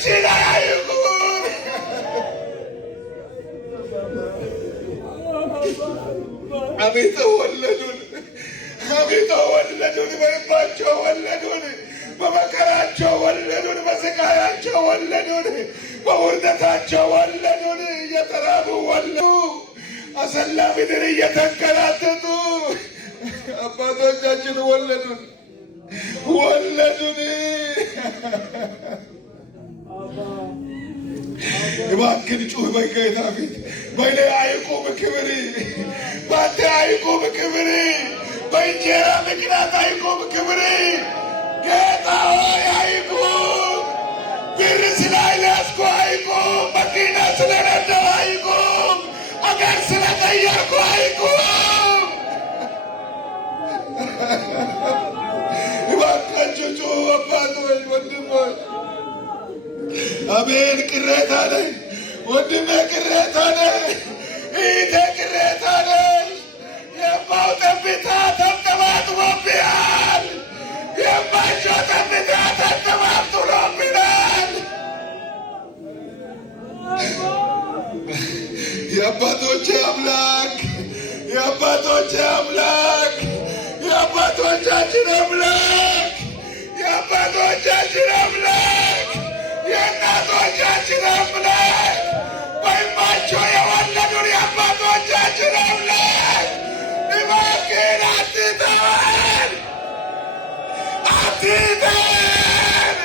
በላያችን ላይ ይቁም። አቤት ወለዱን፣ አቤት ወለዱን፣ በልባቸው ወለዱን፣ በመከራቸው ወለዱን፣ በስቃያቸው ወለዱን፣ በውርደታቸው ወለዱን፣ እየተራቡ ወለዱ፣ አሰላ ምድር እየተንከራተቱ አባቶቻችን ወለዱን ወለዱን። እባክን ጩህ በጌታ ፊት። በእኔ አይቁም ክብር፣ በአንተ አይቁም ክብር፣ በእንጀራ ምክንያት አይቁም ክብር። ጌታ ሆይ አይቁም። ብር ስላልያዝኩ አይቁም። መኪና ስለነዳሁ አይቁም። አገር ስለቀየርኩ አይቁም። እባካችሁ ጩሁ አባቶች፣ ወንድሞች። አሜን። ቅሬታ ነኝ ወንድሜ፣ ቅሬታ ነኝ እህቴ፣ ቅሬታ ነኝ። የማው ጠብታ ተንጠባጥቦብኛል። የማቸው ጠብታ ተንጠባጥቦብኛል። የአባቶቼ አምላክ፣ የአባቶቼ አምላክ፣ የአባቶቻችን አምላክ፣ የአባቶቻችን አምላክ፣ የእናቶቻችን አምላክ፣ በእንባቸው የወለዱን የአባቶቻችን አምላክ እባክህን አትተወን፣ አትተወን።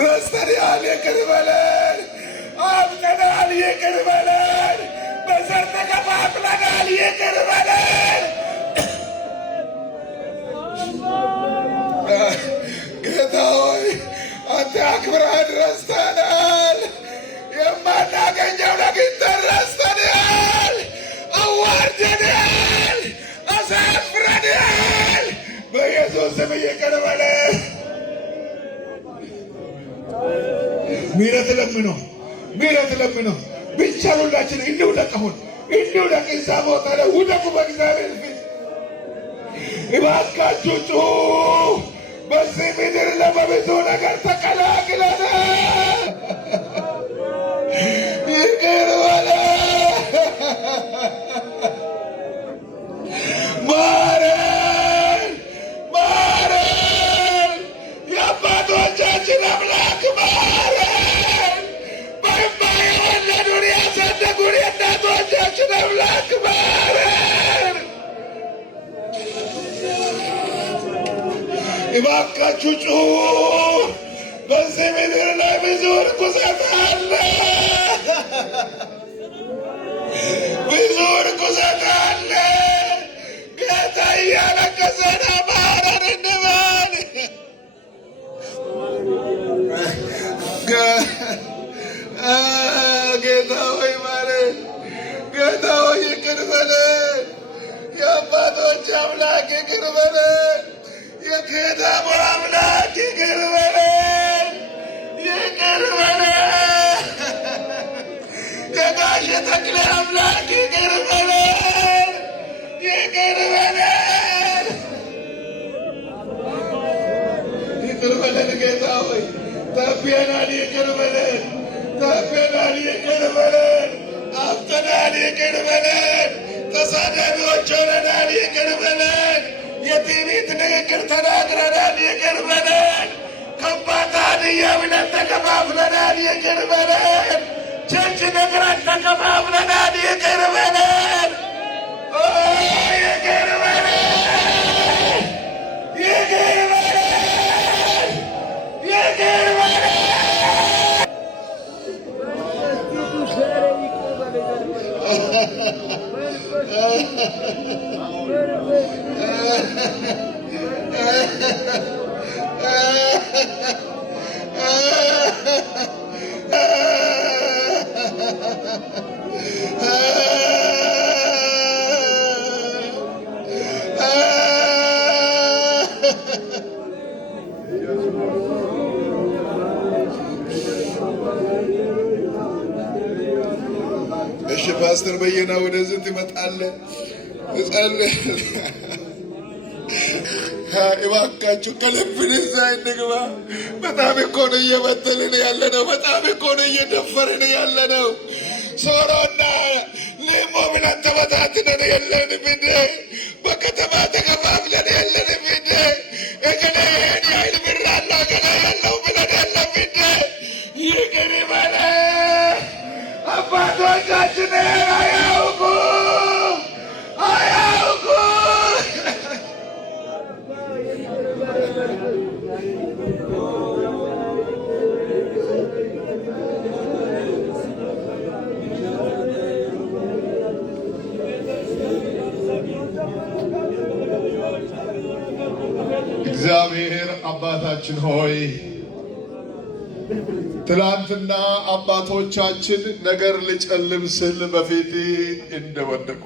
ረስተናል፣ ይቅር በለን። አብጠናል፣ ይቅር በለን። በዘር ተከፋፍለናል፣ ይቅር በለን። ጌታ ሆይ አንተ አክብረህን ረስተናል። የማናገኘው አግኝተን ረስተናል። አዋርደናል፣ አሳፍረናል። በኢየሱስ ስም ይቅር በለን። ምሕረት ለምኖ፣ ምሕረት ለምኖ ብቻ ሁላችን እንውደቅ። አሁን እንውደቅ። እዛ ቦታ ላይ ውደቁ በእግዚአብሔር ፊት። እባካችሁ ጩሁ። በዚህ ምድር ለበብዙ ነገር ተቀላቅለናል። ይቅር በለን፣ ማረን፣ ማረን። የአባቶቻችን አምላክ ማረን። በእንባ የወለዱን ያሳደጉን የእናቶቻችን አምላክ ማረን። እባካችሁ ጩሁ። በዚህ ምድር ላይ ብዙ ርኩሰት አለ፣ ብዙ ርኩሰት አለ። ጌታ እያለቀሰን ማረን እንበል። ጌታ ሆይ ማረን። ጌታ ሆይ ይቅር በለን። የአባቶች አምላክ ይቅር በለን። የገዳሙ አምላክ ይቅር በለን፣ ይቅር በለን። የጋሽ ተክለ አምላክ ይቅር በለን፣ ይቅር በለን፣ ይቅር በለን። ጌታ ሆይ ታቤናል፣ ይቅር በለን፣ ታቤናል፣ ይቅር በለን። አብጠናል፣ ይቅር በለን። ተሳዳቢዎች ሆነናል፣ ይቅር በለን። የትዕቢት ንግግር ተናግረናል፣ ይቅር በለን። ከባድ ሀዲያ ብለን ተከፋፍለናል፣ ይቅር በለን። ቸርች ነግረን ተከፋፍለናል፣ ይቅር በለን፣ ይቅር በለን፣ ይቅር በለን፣ ይቅር በለን። እሺ ፓስተር በየና ወደዚህ ትመጣለህ? እባካችሁ ከልብን እዛ እንግባ። በጣም እኮ ነው እየበደልን ያለነው። በጣም እኮ ነው እየደፈርን ያለነው። ሶሮና ሊሞ ብለን ተበታትነን የለንም እንዴ? በከተማ ተከፋፍለን የለንም እንዴ? እገሌ ይሄን ያህል ብር አለ እገሌ የለው ብለን የለም እንዴ? ይቅር በለን። አባቶቻችን አያውቁም አያውቁም። እግዚአብሔር አባታችን ሆይ ትላንትና አባቶቻችን ነገር ሊጨልም ስል በፊትህ እንደወደቁ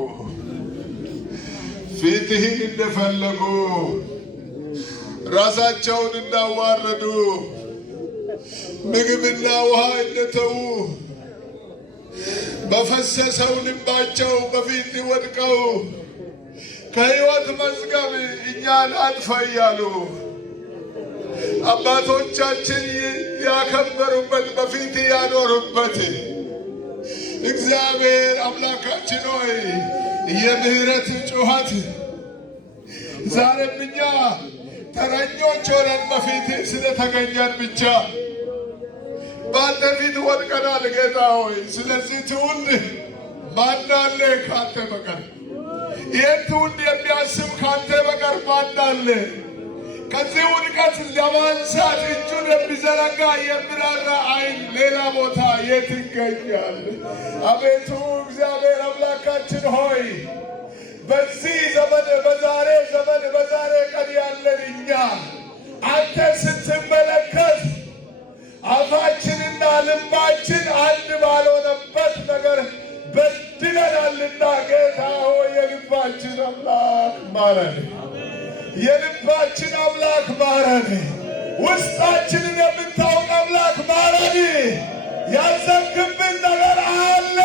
ፊትህ እንደፈለጉ ራሳቸውን እንዳዋረዱ ምግብና ውሃ እንደተዉ በፈሰሰው ልባቸው በፊትህ ወድቀው ከሕይወት መዝገብ እኛን አጥፋ እያሉ አባቶቻችን ያከበሩበት በፊት ያኖሩበት እግዚአብሔር አምላካችን ሆይ የምህረት ጩኸት ዛሬም እኛ ተረኞች ሆነን በፊት ስለተገኘን ብቻ በአንተ ፊት ወድቀናል ጌታ ሆይ። ስለዚህ ትውልድ ማን አለ ካንተ በቀር? ይህን ትውልድ የሚያስብ ካንተ በቀር ማን አለ? ከዚህ ውድቀት ለማንሳት እጁን የሚዘረጋ የሚራራ ዓይን ሌላ ቦታ የት ይገኛል? አቤቱ እግዚአብሔር አምላካችን ሆይ በዚህ ዘመን በዛሬ ቀን ያለን እኛ አንተ ስትመለከት አፋችንና ልባችን አንድ ባልሆነበት ነገር በድለናልና ጌታ ሆይ የልባችን አምላክ ማረን። የልባችን አምላክ ማረን። ውስጣችንን የምታውቅ አምላክ ማረን። ያዘንክብን ነገር አለ።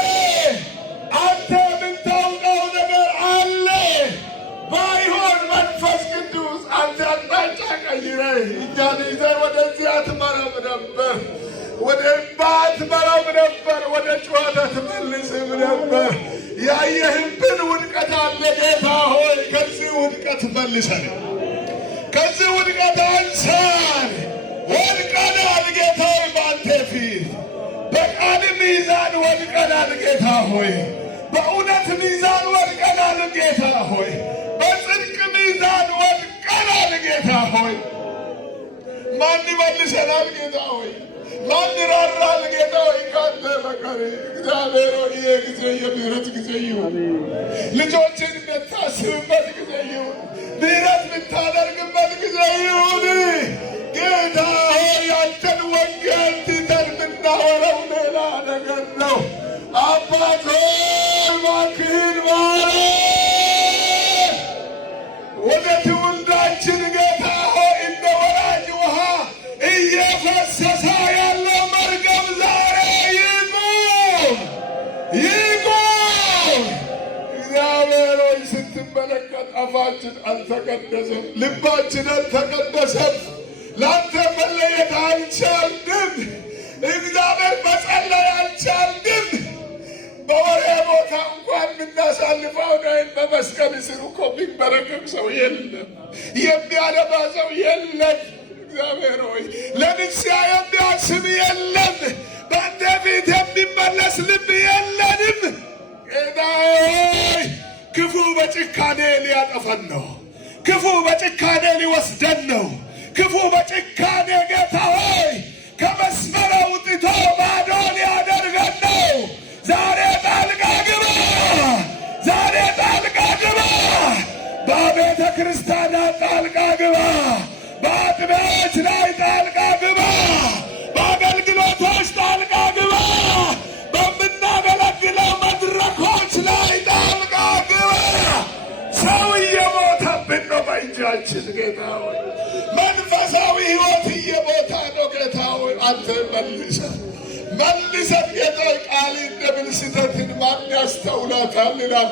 አንተ የምታውቀው ነገር አለ። ባይሆን መንፈስ ቅዱስ አንተ አቅጣጫ ቀይረህ እኛን ይዘህ ወደዚህ አትመራም ነበር። ወደ እምባ አትመራም ነበር። ወደ ጩኸት አትመልስም ነበር። ያየህብን ውድቀት አለ ጌታ ሆይ ከዚህ ውድቀት መልሰን፣ ከዚህ ውድቀት አንሳን። ወድቀናል ጌታ ሆይ በአንተ ፊት በቃል ሚዛን ወድቀናል ጌታ ሆይ። በእውነት ሚዛን ወድቀናል ጌታ ሆይ። በጽድቅ ሚዛን ወድቀናል ጌታ ሆይ። ማን ይመልሰናል ጌታ ሆይ? ማን ይራራል ጌታ ሆይ ካንተ በቀር? እግዚአብሔር ሆይ ይህ ጊዜ የምህረት ጊዜ ይሁን። ልጆችን የምታስብበት ጊዜ ይሁን። ምህረት የምታደርግበት ጊዜ ይሁን። ጌታ ሆይ ያንተን ወንጌል ትተን የምናወራው ሌላ ነገር ነው። አባት ሆይ እባክህን ማረን። ወደ ትውልዳችን ጌታ ሆይ እንደ ወራጅ ውሃ እየፈሰሰ ያለው መርገም ዛሬ ይቁም፣ ይቁም። እግዚአብሔር ሆይ ስትመለከት አፋችን አልተቀደሰም፣ ልባችን አልተቀደሰም። ለአንተ መለየት አልቻልንም። እግዚአብሔር መጸለይ አልቻልንም። በወሬ ቦታ እንኳን የምናሳልፈው ናይን በመስቀል ስር እኮ የሚበረከክ ሰው የለም፣ የሚያነባ ሰው የለም። እግዚአብሔር ሆይ ለንስሐ የሚያስብ የለም። በአንተ ፊት የሚመለስ ልብ የለንም። ጌታ ሆይ ክፉ በጭካኔ ሊያጠፈን ነው። ክፉ በጭካኔ ሊወስደን ነው። ክፉ በጭካኔ ጌታ ሆይ ከመስመር አውጥቶ ባዶ ሊያደርገን ነው። ዛሬ ጣልቃ ግባ፣ ዛሬ ጣልቃ ግባ። በቤተ ክርስቲያናት ጣልቃ ግባ። በአጥቢያዎች ላይ ጣልቃ ግባ። በአገልግሎቶች ጣልቃ ግባ። በምናገለግለው መድረኮች ላይ ጣልቃ ግባ። ሰው እየሞተብን ነው በእጃችን ጌታ ሆይ። መንፈሳዊ ሕይወት እየሞተ ነው ጌታ ሆይ። አንተ መልሰን ጌታ ቃል እንደምን ስተትን ማን ያስተውላታል ይላል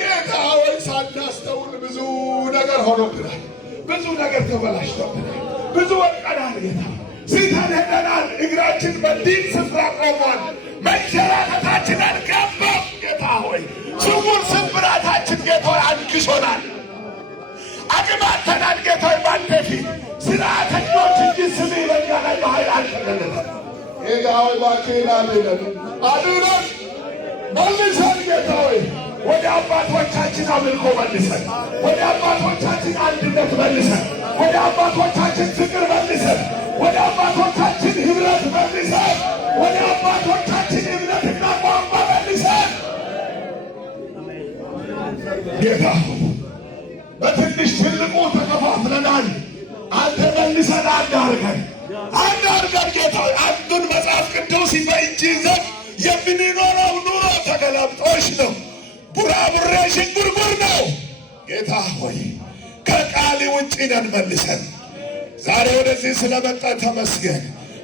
ጌታ ሆይ። ሳናስተውል ብዙ ነገር ሆኖብናል። ብዙ ነገር ተበላሽቶብናል። ብዙ ወድቀናል ጌታ ሲታን ሄደናል። እግራችን በዲን ስፍራ ቆሟል። መንሸራተታችን አልገባም ጌታ ሆይ። ስውር ስብራታችን ጌታ ሆይ አንግሶናል። አቅማተናል ጌታ ሆይ ባንተ ፊት ስርዓተኞች እንጂ ስምህ በእኛ ላይ በኃይል አልተገለጠም። ጌታ ሆይ እባክህን አድነን መልሰን ጌታ ሆይ ወደ አባቶቻችን አምልኮ መልሰን፣ ወደ አባቶቻችን አንድነት መልሰን፣ ወደ አባቶቻችን ፍቅር መልሰን፣ ወደ አባቶቻችን ህብረት መልሰን፣ ወደ አባቶቻችን እምነትና ቋንቋ መልሰን ጌታ በትንሽ ትልቁ ተከፋፍለናል። አንተ መልሰን አንድ አድርገን ጌታ አንዱን መጽሐፍ ቅዱስ በእጅ ይዘን የምንኖረው ኑሮ ተገላብጦሽ ነው። ቡራቡሬ ሽንጉርጉር ነው። ጌታ ሆይ ከቃል ውጭ ነን መልሰን። ዛሬ ወደዚህ ስለመጣ ተመስገን።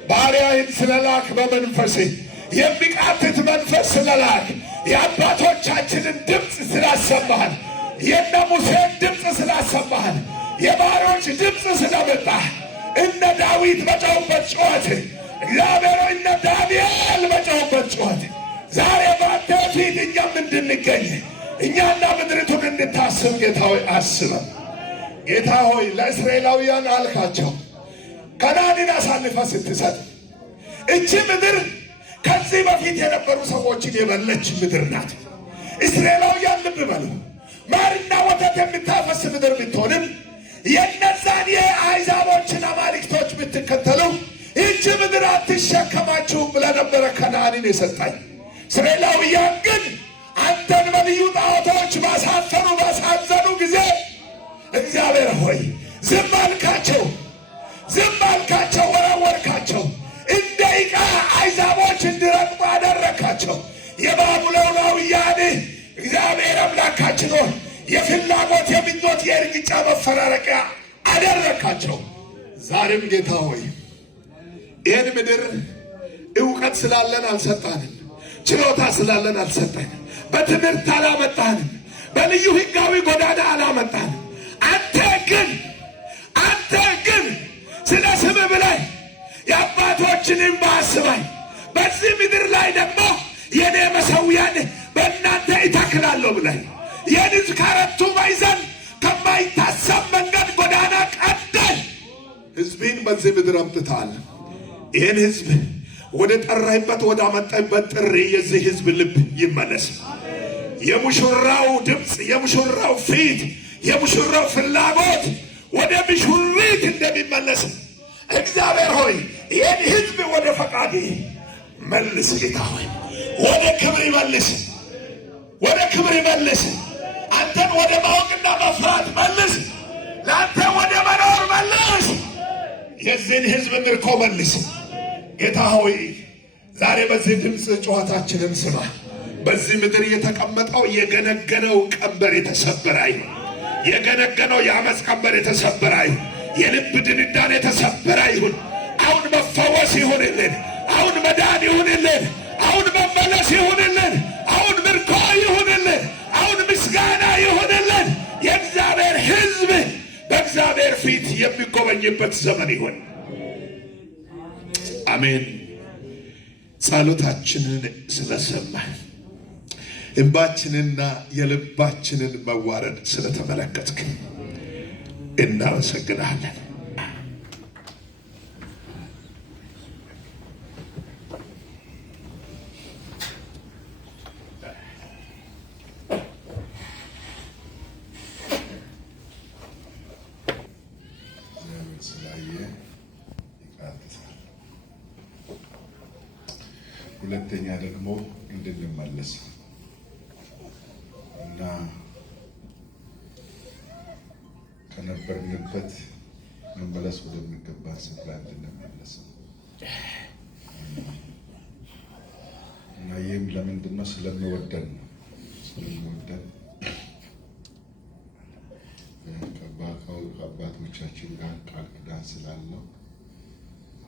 ባሪያህን ስለላክ በመንፈሴ የሚቃትት መንፈስ ስለላክ የአባቶቻችንን ድምፅ ስላሰማህን፣ የነ ሙሴን ድምፅ ስላሰማህን፣ የባሪያዎች ድምፅ ስለመጣ እነ ዳዊት በጮኹበት ጩኸት እግዚአብሔር እነ ዳንኤል በጮኹበት ጩኸት ዛሬ ባንተ ፊት እኛም እንድንገኝ እኛና ምድሪቱን እንድታስብ ጌታ ሆይ አስበን። ጌታ ሆይ ለእስራኤላውያን አልካቸው ከነዓንን አሳልፈ ስትሰጥ እቺ ምድር ከዚህ በፊት የነበሩ ሰዎችን የበለች ምድር ናት። እስራኤላውያን ልብ በሉ፣ ማርና ወተት የምታፈስ ምድር ብትሆንም የነዛን የአሕዛቦችን አማልክቶች ብትከተሉ ይህች ምድር አትሸከማችሁም ብለ ነበረ ከነዓንን የሰጣኝ። እስራኤላውያን ግን አንተን በልዩ ጣዖቶች ባሳዘኑ ጊዜ እግዚአብሔር ሆይ ዝም አልካቸው፣ ወረወርካቸው። እንደ ዕቃ አሕዛቦች እንዲረግጡ አደረካቸው። የባቢሎናውያን እግዚአብሔር አምላካችን ሆይ የፍላጎት የምኞት የእርግጫ መፈራረቂያ አደረካቸው። ዛሬም ጌታ ሆይ ይህን ምድር ዕውቀት ስላለን አልሰጣንም፣ ችሎታ ስላለን አልሰጠንም፣ በትምህርት አላመጣንም፣ በልዩ ሕጋዊ ጎዳና አላመጣንም። አንተ ግን ስለ ስምህ ብለህ የአባቶችንም በአስባይ በዚህ ምድር ላይ ደግሞ የኔ መሠዊያን በእናንተ ይተክላለሁ ብለህ የንዝ ከአራቱ ማዕዘን ከማይታሰብ መንገድ ጎዳና ቀደህ ሕዝብን በዚህ ምድር አምጥተሃል። ይህን ሕዝብ ወደ ጠራይበት ወደ አመጣይበት ጥሪ የዚህ ሕዝብ ልብ ይመለስ። የሙሽራው ድምፅ፣ የሙሽራው ፊት፣ የሙሽራው ፍላጎት ወደ ሙሽሪት እንደሚመለስ እግዚአብሔር ሆይ ይህን ሕዝብ ወደ ፈቃድ መልስ። ጌታ ሆይ ወደ ክብር ይመልስ፣ ወደ ክብር ይመልስ። አንተን ወደ ማወቅና መፍራት መልስ። ለአንተ ወደ መኖር መልስ። የዚህን ሕዝብ ምርኮ መልስ። ጌታ ሆይ ዛሬ በዚህ ድምፅ ጨዋታችንን ስማ። በዚህ ምድር የተቀመጠው የገነገነው ቀንበር የተሰበረ ይሁን። የገነገነው የአመፅ ቀንበር የተሰበረ ይሁን። የልብ ድንዳን የተሰበረ ይሁን። አሁን መፈወስ ይሁንልን። አሁን መዳን ይሁንልን። አሁን መመለስ ይሁንልን። አሁን ምርኮ ይሁንልን። አሁን ምስጋና ይሁንልን። የእግዚአብሔር ሕዝብ በእግዚአብሔር ፊት የሚጎበኝበት ዘመን ይሁን። አሜን። ጸሎታችንን ስለሰማህ እንባችንና የልባችንን መዋረድ ስለተመለከትክ እናመሰግናለን። ሁለተኛ ደግሞ እንድንመለስ እና ከነበርንበት መመለስ ወደሚገባ ስፍራ እንድንመለስ እና ይህም ለምንድን ነው? ስለሚወደን ነው። ስለሚወደን ከአባቶቻችን ጋር ቃል ኪዳን ስላለው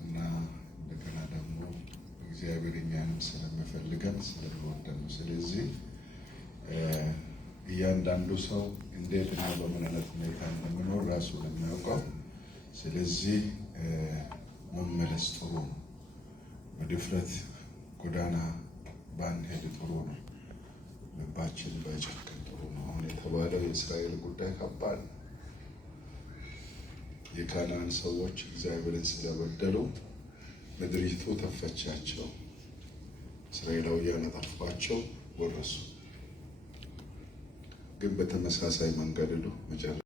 እና እንደገና ደግሞ እግዚአብሔር እኛንም ስለሚፈልገን ስለሚወደን ነው። ስለዚህ እያንዳንዱ ሰው እንዴት እና በምን አይነት ሁኔታ እንደሚኖር ራሱ የሚያውቀው። ስለዚህ መመለስ ጥሩ ነው። በድፍረት ጎዳና ባንሄድ ጥሩ ነው። ልባችን ባይጨክን ጥሩ ነው። አሁን የተባለው የእስራኤል ጉዳይ ከባድ ነው። የካናን ሰዎች እግዚአብሔርን ስለበደሉ ምድሪቱ ተፈቻቸው። እስራኤላውያን አጠፏቸው፣ ወረሱ። ግን በተመሳሳይ መንገድ መጨረሻ